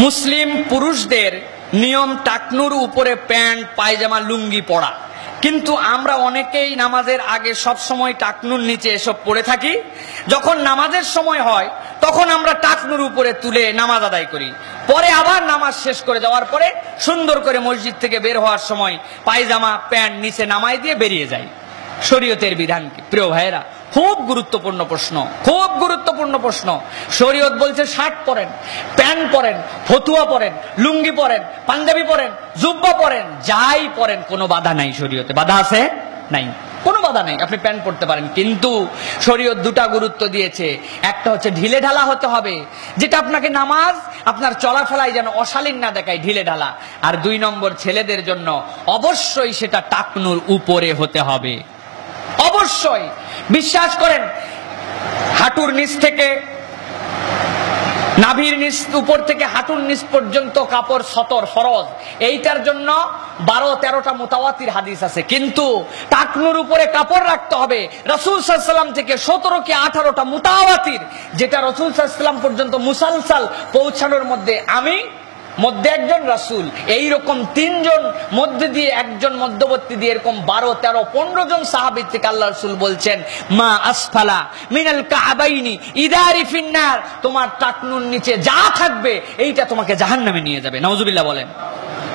মুসলিম পুরুষদের নিয়ম টাকনুর উপরে প্যান্ট পায়জামা লুঙ্গি পরা, কিন্তু আমরা অনেকেই নামাজের আগে সব সময় টাকনুর নিচে এসব পরে থাকি। যখন নামাজের সময় হয় তখন আমরা টাকনুর উপরে তুলে নামাজ আদায় করি, পরে আবার নামাজ শেষ করে যাওয়ার পরে সুন্দর করে মসজিদ থেকে বের হওয়ার সময় পায়জামা প্যান্ট নিচে নামাই দিয়ে বেরিয়ে যাই। শরীয়তের বিধান কি? প্রিয় ভাইয়েরা, খুব গুরুত্বপূর্ণ প্রশ্ন, খুব গুরুত্বপূর্ণ প্রশ্ন। শরীয়ত বলছে শার্ট পরেন, প্যান্ট পরেন, ফতুয়া পরেন, লুঙ্গি পরেন, পাঞ্জাবি পরেন, জুব্বা পরেন, যাই পরেন, কোনো বাধা নাই। শরীয়তে বাধা আছে? নাই, কোনো বাধা নাই, আপনি প্যান্ট পরতে পারেন। কিন্তু শরীয়ত দুটা গুরুত্ব দিয়েছে। একটা হচ্ছে ঢিলে ঢালা হতে হবে, যেটা আপনাকে নামাজ আপনার চলাফেরায় যেন অশালীন না দেখায়, ঢিলে ঢালা। আর 2 নম্বর, ছেলেদের জন্য অবশ্যই সেটা টাকনুর উপরে হতে হবে, অবশ্যই। বিশ্বাস করেন, হাঁটুর নিচ থেকে নাভির নিচ উপর থেকে হাঁটুর নিচ পর্যন্ত কাপড় সতর ফরজ, এইটার জন্য 12-13টা মুতাওয়াতির হাদিস আছে। কিন্তু টাকনুর উপরে কাপড় রাখতে হবে রাসূল সাল্লাল্লাহু আলাইহি ওয়াসাল্লাম থেকে 17 কি 18টা মুতাওয়াতির, যেটা রাসূল সাল্লাল্লাহু আলাইহি ওয়াসাল্লাম পর্যন্ত মুসালসাল পৌঁছানোর মধ্যে আমি মধ্যে একজন রাসূল, এইরকম 3 জন মধ্যে দিয়ে একজন মধ্যবর্তী দিয়ে এরকম 12, 13, 15 জন সাহাবী থেকে আল্লাহ রাসূল বলছেন, মা আসফালা মিনাল কাবাইনি ইদারি ফিন্নার, তোমার টাকনুর নিচে যা থাকবে এইটা তোমাকে জাহান্নামে নিয়ে যাবে। নাউজুবিল্লাহ বলেন।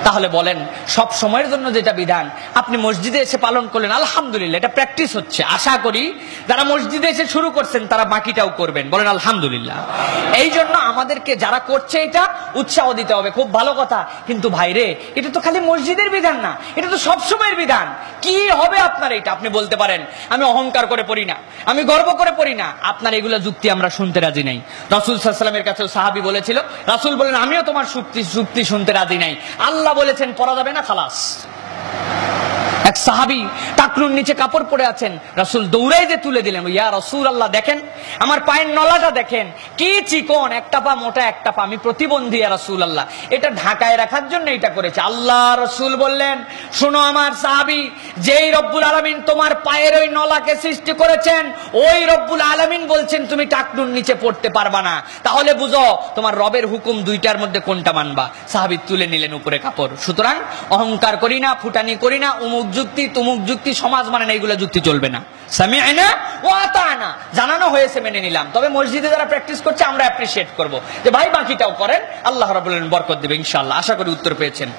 তাহলে বলেন, সব সময়ের জন্য যেটা বিধান আপনি মসজিদে এসে পালন করলেন, আলহামদুলিল্লাহ, এটা প্র্যাকটিস হচ্ছে। আশা করি যারা মসজিদে এসে শুরু করছেন তারা বাকিটাও করবেন, বলেন আলহামদুলিল্লাহ। এই জন্য আমাদেরকে যারা করছে এটা উৎসাহ দিতে হবে, খুব ভালো কথা। কিন্তু ভাইরে, এটা তো খালি মসজিদের বিধান না, এটা তো সব সময়ের বিধান। কি হবে আপনার এটা? আপনি বলতে পারেন আমি অহংকার করে পড়ি না, আমি গর্ব করে পড়ি না। আপনার এগুলো যুক্তি আমরা শুনতে রাজি নাই। রাসূল সাল্লাল্লাহু আলাইহি ওয়াসাল্লামের কাছে সাহাবী বলেছিল, রাসূল বলেন আমিও তোমার যুক্তি শুনতে রাজি নাই, আল্লাহ বলেছেন পরা যাবে না, খালাস। এক সাহাবী টাকনুর নিচে কাপড় পরে আছেন, রাসূল দৌড়াই যে তুলে দিলেন, ইয়া রাসূলুল্লাহ দেখেন আমার পায়ের নলাটা দেখেন কি চিকন, একটা পা মোটা একটা পা, আমি প্রতিবন্ধী ইয়া রাসূলুল্লাহ, এটা ঢাকায় রাখার জন্য এটা করেছে। আল্লাহ রাসূল বললেন, শোনো আমার সাহাবী, যেই রব্বুল আলামিন তোমার পায়ের ওই নলাকে সৃষ্টি করেছেন, ওই রব্বুল আলামিন বলছেন তুমি টাকনুর নিচে পড়তে পারবা না। তাহলে বুঝো তোমার রবের হুকুম দুইটার মধ্যে কোনটা মানবা। সাহাবী তুলে নিলেন উপরে কাপড়। সুতরাং অহংকার করি না, ফুটানি করি না, উমুক যুক্তি তুমুক যুক্তি, সমাজ মানে না, এগুলো যুক্তি চলবে না। সামি'না ওয়া আতা'না, জানানো হয়েছে মেনে নিলাম। তবে মসজিদে যারা প্র্যাকটিস করছে আমরা অ্যাপ্রিশিয়েট করব যে ভাই বাকিটাও করেন, আল্লাহ রাব্বুল আলামিন বরকত দেবে ইনশাআল্লাহ। আশা করি উত্তর পেয়েছেন।